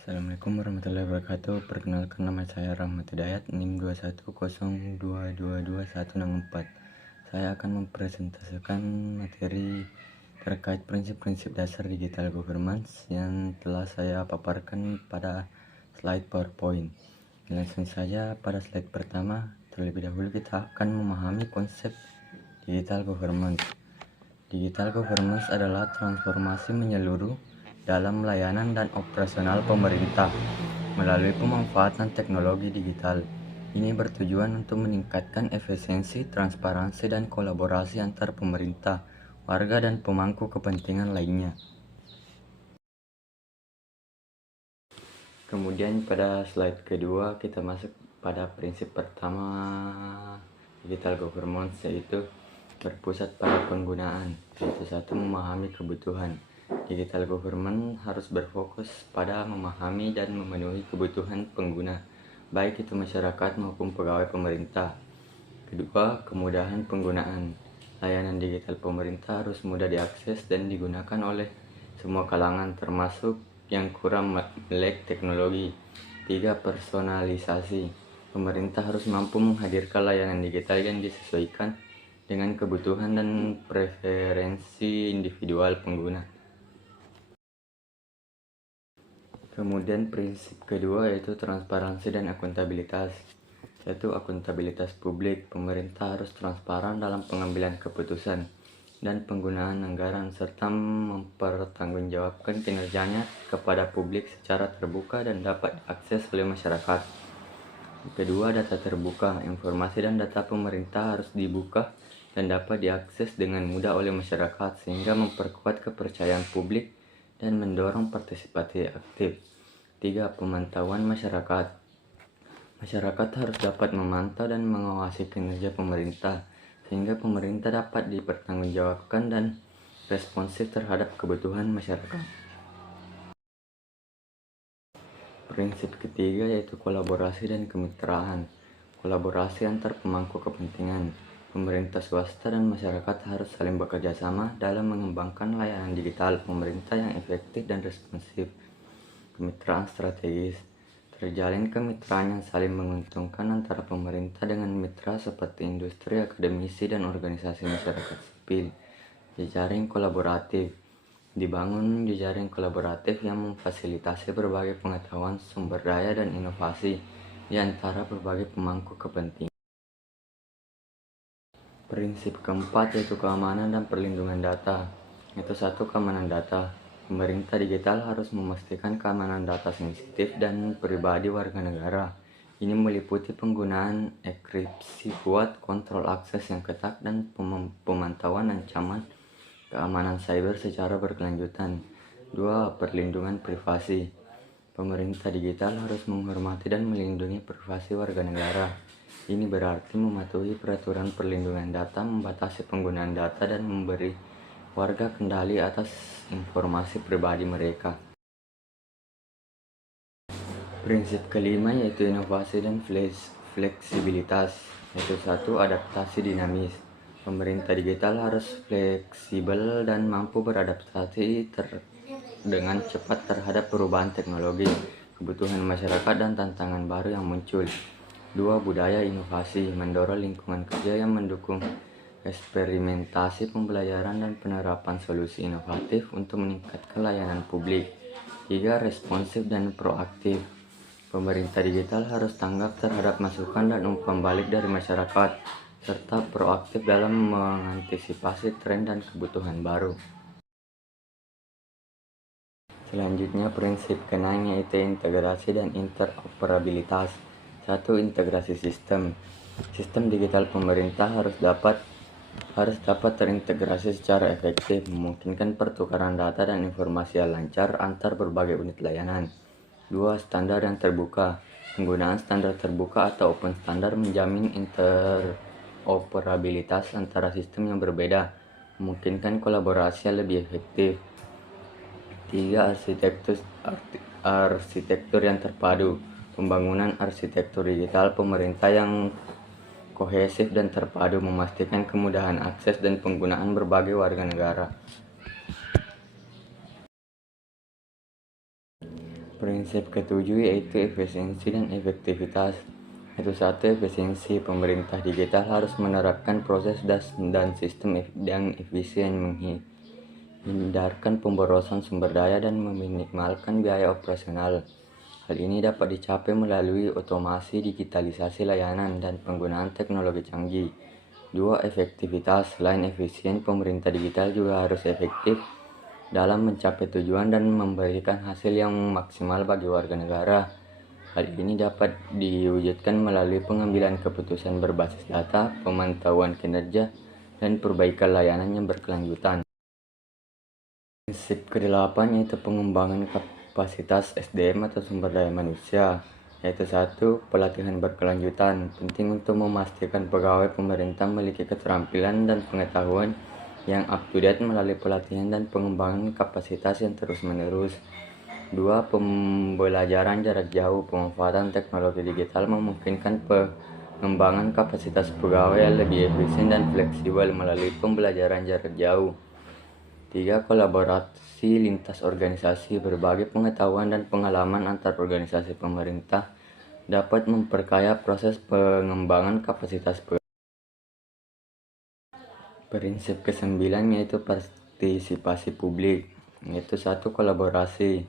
Assalamualaikum warahmatullahi wabarakatuh. Perkenalkan, nama saya Rahmat Hidayat, NIM 210222164. Saya akan mempresentasikan materi terkait prinsip-prinsip dasar digital governance yang telah saya paparkan pada slide PowerPoint. Langsung saja pada slide pertama. Terlebih dahulu kita akan memahami konsep digital governance. Digital governance adalah transformasi menyeluruh dalam layanan dan operasional pemerintah melalui pemanfaatan teknologi digital. Ini bertujuan untuk meningkatkan efisiensi, transparansi, dan kolaborasi antar pemerintah, warga, dan pemangku kepentingan lainnya. Kemudian pada slide kedua kita masuk pada prinsip pertama digital governance, yaitu berpusat pada penggunaan. Yaitu satu, memahami kebutuhan. Digital government harus berfokus pada memahami dan memenuhi kebutuhan pengguna, baik itu masyarakat maupun pegawai pemerintah. Kedua, kemudahan penggunaan. Layanan digital pemerintah harus mudah diakses dan digunakan oleh semua kalangan, termasuk yang kurang melek teknologi. Tiga, personalisasi. Pemerintah harus mampu menghadirkan layanan digital yang disesuaikan dengan kebutuhan dan preferensi individual pengguna. Kemudian prinsip kedua yaitu transparansi dan akuntabilitas. Yaitu akuntabilitas publik. Pemerintah harus transparan dalam pengambilan keputusan dan penggunaan anggaran, serta mempertanggungjawabkan kinerjanya kepada publik secara terbuka dan dapat diakses oleh masyarakat. Kedua, data terbuka. Informasi dan data pemerintah harus dibuka dan dapat diakses dengan mudah oleh masyarakat, sehingga memperkuat kepercayaan publik dan mendorong partisipasi aktif. Tiga, pemantauan masyarakat. Masyarakat harus dapat memantau dan mengawasi kinerja pemerintah, sehingga pemerintah dapat dipertanggungjawabkan dan responsif terhadap kebutuhan masyarakat. Prinsip ketiga yaitu kolaborasi dan kemitraan. Kolaborasi antar pemangku kepentingan. Pemerintah swasta dan masyarakat harus saling bekerja sama dalam mengembangkan layanan digital pemerintah yang efektif dan responsif. Kemitraan strategis. Terjalin kemitraan yang saling menguntungkan antara pemerintah dengan mitra seperti industri, akademisi, dan organisasi masyarakat sipil. Jejaring kolaboratif. Dibangun jejaring kolaboratif yang memfasilitasi berbagai pengetahuan, sumber daya, dan inovasi di antara berbagai pemangku kepentingan. Prinsip keempat yaitu keamanan dan perlindungan data. Yaitu satu, keamanan data. Pemerintah digital harus memastikan keamanan data sensitif dan pribadi warga negara. Ini meliputi penggunaan enkripsi kuat, kontrol akses yang ketat, dan pemantauan ancaman keamanan cyber secara berkelanjutan. 2. Perlindungan privasi. Pemerintah digital harus menghormati dan melindungi privasi warga negara. Ini berarti mematuhi peraturan perlindungan data, membatasi penggunaan data, dan memberi warga kendali atas informasi pribadi mereka. Prinsip kelima yaitu inovasi dan fleksibilitas. Yaitu satu, adaptasi dinamis. Pemerintah digital harus fleksibel dan mampu beradaptasi dengan cepat terhadap perubahan teknologi, kebutuhan masyarakat, dan tantangan baru yang muncul. 2. Budaya inovasi. Mendorong lingkungan kerja yang mendukung eksperimentasi, pembelajaran, dan penerapan solusi inovatif untuk meningkatkan layanan publik. 3. Responsif dan proaktif. Pemerintah digital harus tanggap terhadap masukan dan umpan balik dari masyarakat, serta proaktif dalam mengantisipasi tren dan kebutuhan baru. Selanjutnya, prinsip keenam yaitu integrasi dan interoperabilitas. 1. Integrasi sistem. Sistem digital pemerintah harus dapat terintegrasi secara efektif, memungkinkan pertukaran data dan informasi yang lancar antar berbagai unit layanan. 2. Standar yang terbuka. Penggunaan standar terbuka atau open standard menjamin interoperabilitas antara sistem yang berbeda, memungkinkan kolaborasi yang lebih efektif. 3. Arsitektur yang terpadu. Pembangunan arsitektur digital pemerintah yang kohesif dan terpadu memastikan kemudahan akses dan penggunaan berbagai warga negara. Prinsip ketujuh yaitu efisiensi dan efektivitas. Itu satu, efisiensi. Pemerintah digital harus menerapkan proses dan sistem yang efisien, menghindarkan pemborosan sumber daya dan meminimalkan biaya operasional. Hal ini dapat dicapai melalui otomasi, digitalisasi layanan, dan penggunaan teknologi canggih. 2. Efektivitas. Selain efisien, pemerintah digital juga harus efektif dalam mencapai tujuan dan memberikan hasil yang maksimal bagi warga negara. Hal ini dapat diwujudkan melalui pengambilan keputusan berbasis data, pemantauan kinerja, dan perbaikan layanan yang berkelanjutan. Prinsip ke-8 yaitu pengembangan kapasitas SDM atau sumber daya manusia. Yaitu satu, pelatihan berkelanjutan. Penting untuk memastikan pegawai pemerintah memiliki keterampilan dan pengetahuan yang up to date melalui pelatihan dan pengembangan kapasitas yang terus-menerus. 2. Pembelajaran jarak jauh. Pemanfaatan teknologi digital memungkinkan pengembangan kapasitas pegawai yang lebih efisien dan fleksibel melalui pembelajaran jarak jauh. 3. Kolaborasi lintas organisasi. Berbagai pengetahuan dan pengalaman antar organisasi pemerintah dapat memperkaya proses pengembangan kapasitas pegawai. Prinsip ke-9 yaitu partisipasi publik. Yaitu satu, kolaborasi.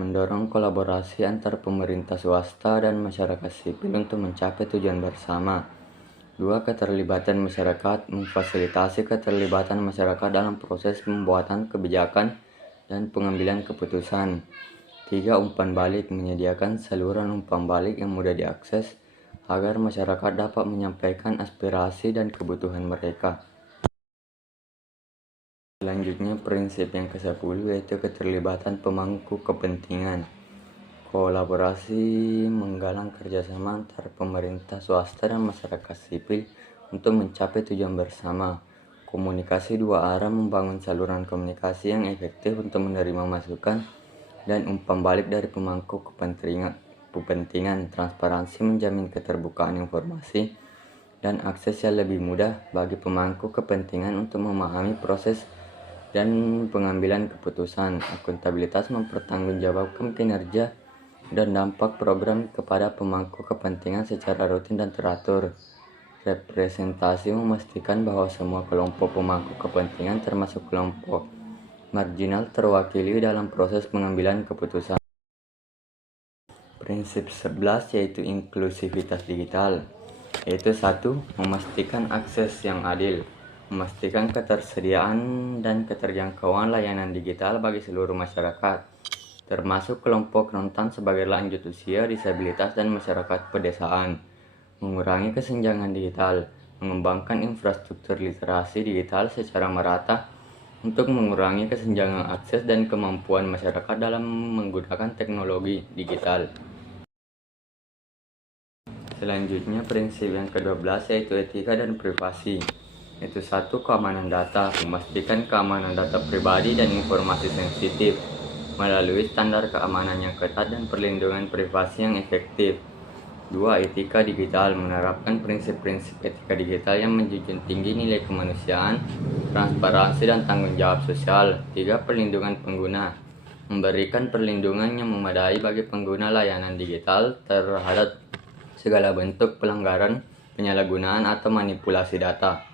Mendorong kolaborasi antar pemerintah swasta dan masyarakat sipil untuk mencapai tujuan bersama. 2. Keterlibatan masyarakat. Memfasilitasi keterlibatan masyarakat dalam proses pembuatan kebijakan dan pengambilan keputusan. 3. Umpan balik. Menyediakan saluran umpan balik yang mudah diakses agar masyarakat dapat menyampaikan aspirasi dan kebutuhan mereka. Selanjutnya, prinsip yang ke-10 yaitu keterlibatan pemangku kepentingan. Kolaborasi menggalang kerjasama antar pemerintah swasta dan masyarakat sipil untuk mencapai tujuan bersama. Komunikasi dua arah, membangun saluran komunikasi yang efektif untuk menerima masukan dan umpan balik dari pemangku kepentingan. Transparansi menjamin keterbukaan informasi dan akses yang lebih mudah bagi pemangku kepentingan untuk memahami proses dan pengambilan keputusan. Akuntabilitas mempertanggungjawabkan kinerja dan dampak program kepada pemangku kepentingan secara rutin dan teratur. Representasi memastikan bahwa semua kelompok pemangku kepentingan termasuk kelompok marginal terwakili dalam proses pengambilan keputusan. Prinsip 11 yaitu inklusivitas digital. Yaitu satu, memastikan akses yang adil. Memastikan ketersediaan dan keterjangkauan layanan digital bagi seluruh masyarakat, termasuk kelompok rentan sebagai lanjut usia, disabilitas, dan masyarakat pedesaan. Mengurangi kesenjangan digital. Mengembangkan infrastruktur literasi digital secara merata untuk mengurangi kesenjangan akses dan kemampuan masyarakat dalam menggunakan teknologi digital. Selanjutnya, prinsip yang ke-12 yaitu etika dan privasi. Itu satu, keamanan data. Memastikan keamanan data pribadi dan informasi sensitif melalui standar keamanan yang ketat dan perlindungan privasi yang efektif. 2. Etika digital. Menerapkan prinsip-prinsip etika digital yang menjunjung tinggi nilai kemanusiaan, transparansi, dan tanggung jawab sosial. 3. Perlindungan pengguna. Memberikan perlindungan yang memadai bagi pengguna layanan digital terhadap segala bentuk pelanggaran, penyalahgunaan, atau manipulasi data.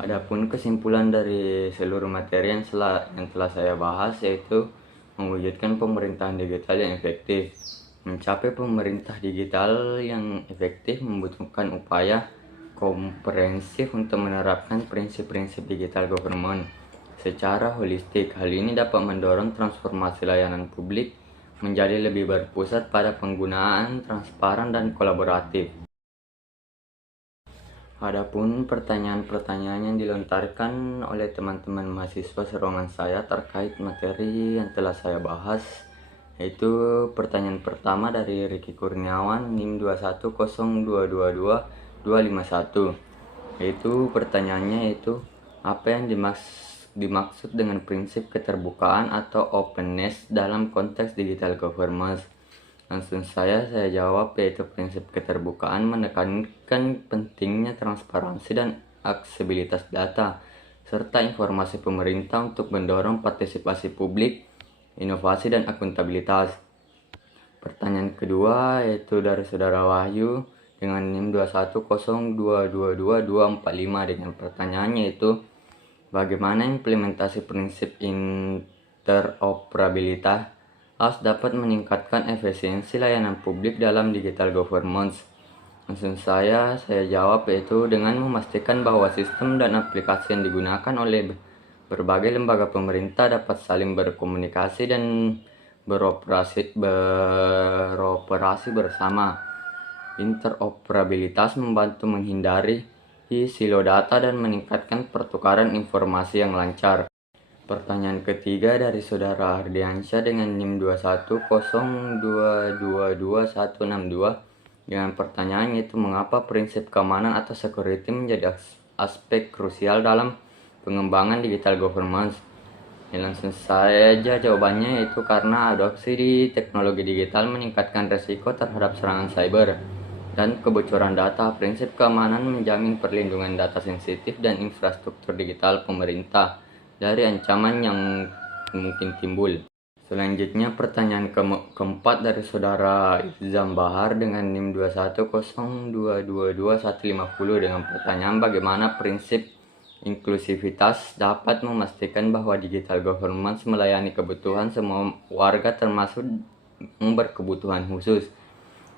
Adapun kesimpulan dari seluruh materi yang telah saya bahas yaitu mewujudkan pemerintahan digital yang efektif. Mencapai pemerintah digital yang efektif membutuhkan upaya komprehensif untuk menerapkan prinsip-prinsip digital government secara holistik. Hal ini dapat mendorong transformasi layanan publik menjadi lebih berpusat pada penggunaan transparan dan kolaboratif. Adapun pertanyaan-pertanyaan yang dilontarkan oleh teman-teman mahasiswa serongan saya terkait materi yang telah saya bahas, yaitu pertanyaan pertama dari Ricky Kurniawan NIM 210222251, yaitu pertanyaannya yaitu apa yang dimaksud dengan prinsip keterbukaan atau openness dalam konteks digital governance. Langsung saya jawab, yaitu prinsip keterbukaan menekankan pentingnya transparansi dan aksesibilitas data serta informasi pemerintah untuk mendorong partisipasi publik inovasi dan akuntabilitas. Pertanyaan kedua yaitu dari Saudara Wahyu dengan NIM 210222245 dengan pertanyaannya yaitu bagaimana implementasi prinsip interoperabilitas dapat meningkatkan efisiensi layanan publik dalam digital governance. Langsung saya jawab yaitu dengan memastikan bahwa sistem dan aplikasi yang digunakan oleh berbagai lembaga pemerintah dapat saling berkomunikasi dan beroperasi bersama. Interoperabilitas membantu menghindari silo data dan meningkatkan pertukaran informasi yang lancar. Pertanyaan ketiga dari Saudara Ardiansyah dengan NIM 210222162 dengan pertanyaan yaitu mengapa prinsip keamanan atau security menjadi aspek krusial dalam pengembangan digital governance. Langsung saja jawabannya yaitu karena adopsi di teknologi digital meningkatkan resiko terhadap serangan cyber dan kebocoran data. Prinsip keamanan menjamin perlindungan data sensitif dan infrastruktur digital pemerintah dari ancaman yang mungkin timbul. Selanjutnya pertanyaan keempat dari Saudara Izam Bahar dengan NIM 210222150 dengan pertanyaan bagaimana prinsip inklusivitas dapat memastikan bahwa digital governance melayani kebutuhan semua warga termasuk yang berkebutuhan khusus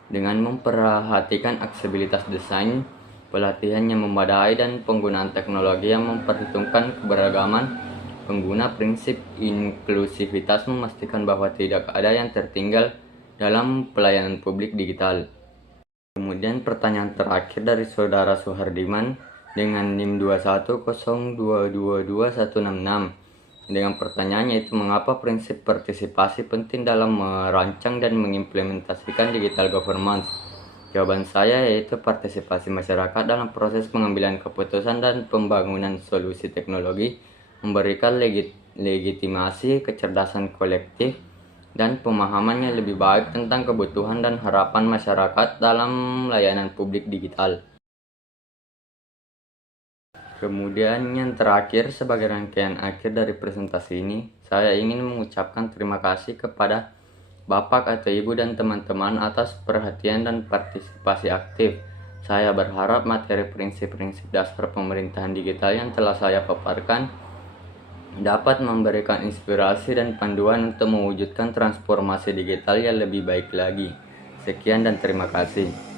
dengan memperhatikan aksesibilitas desain, pelatihan yang memadai dan penggunaan teknologi yang memperhitungkan keberagaman pengguna. Prinsip inklusivitas memastikan bahwa tidak ada yang tertinggal dalam pelayanan publik digital. Kemudian pertanyaan terakhir dari Saudara Suhardiman dengan NIM 210222166 dengan pertanyaannya yaitu mengapa prinsip partisipasi penting dalam merancang dan mengimplementasikan digital governance. Jawaban saya yaitu partisipasi masyarakat dalam proses pengambilan keputusan dan pembangunan solusi teknologi memberikan legitimasi, kecerdasan kolektif, dan pemahaman yang lebih baik tentang kebutuhan dan harapan masyarakat dalam layanan publik digital. Kemudian yang terakhir sebagai rangkaian akhir dari presentasi ini, saya ingin mengucapkan terima kasih kepada Bapak atau Ibu dan teman-teman atas perhatian dan partisipasi aktif. Saya berharap materi prinsip-prinsip dasar pemerintahan digital yang telah saya paparkan dapat memberikan inspirasi dan panduan untuk mewujudkan transformasi digital yang lebih baik lagi. Sekian dan terima kasih.